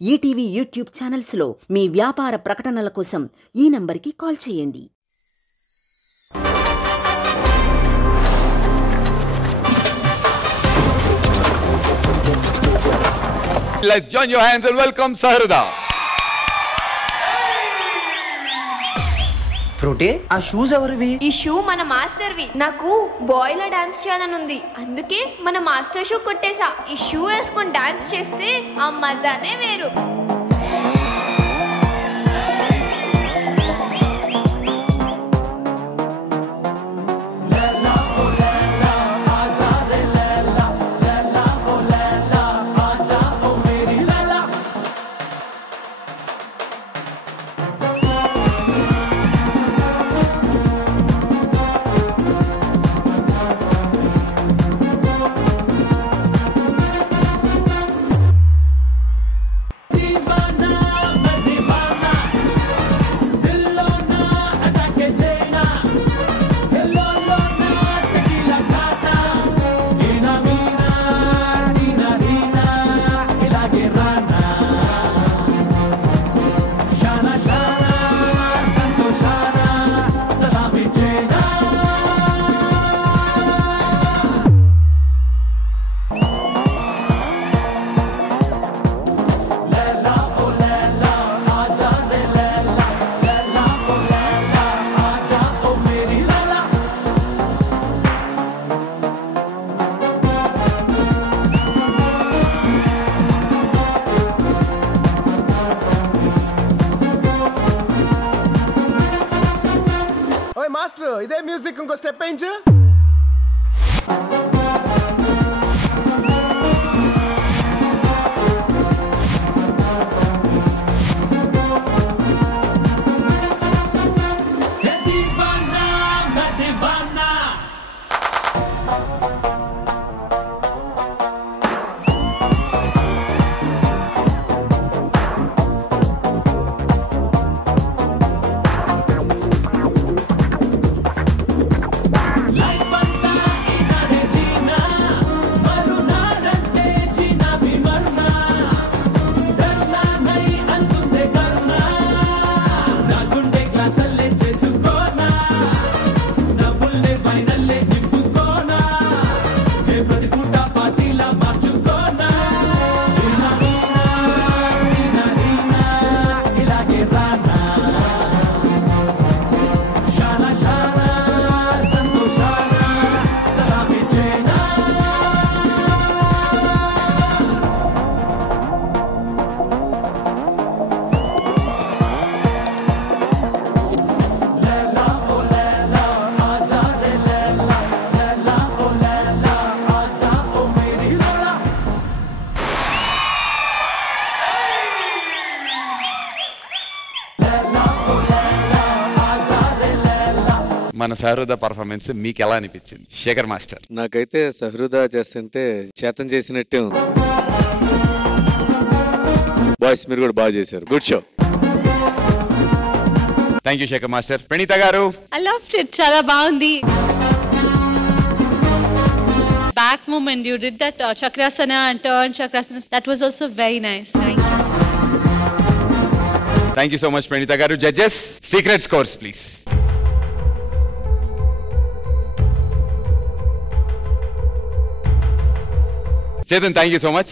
ETV YouTube ఛానల్స్లో మీ వ్యాపార ప్రకటనల కోసం ఈ నంబర్కి కాల్ చేయండి. Let's join your hands and welcome Sahrida. ఫ్రూటీ ఆ షూస్ ఎవరివి? ఈ షూ మన మాస్టర్వి. నాకు బాయ్ లా డాన్స్ చేయాలని ఉంది, అందుకే మన మాస్టర్ షూ కొట్టేసా. ఈ షూ వేసుకొని డాన్స్ చేస్తే ఆ మజానే వేరు. మాస్టర్ ఇదే మ్యూజిక్ ఇంకో స్టెప్ వేయించు. మన సహృద పర్ఫార్మెన్స్ మీకు ఎలా అనిపించింది శేఖర్ మాస్టర్? నాకైతే సహృద చేస్తుంటే చేతం చేసినట్టే ఉంది. బాయ్స్ మీరు కూడా బాగా చేశారు. Good show. Thank you Shekhar master. Praneetha గారు? I loved it. చాలా బాగుంది. Back movement you did that chakrasana and turn chakrasana, that was also very nice. Thank you so much Pranita garu. Judges, secret scores please. Chetan, thank you so much.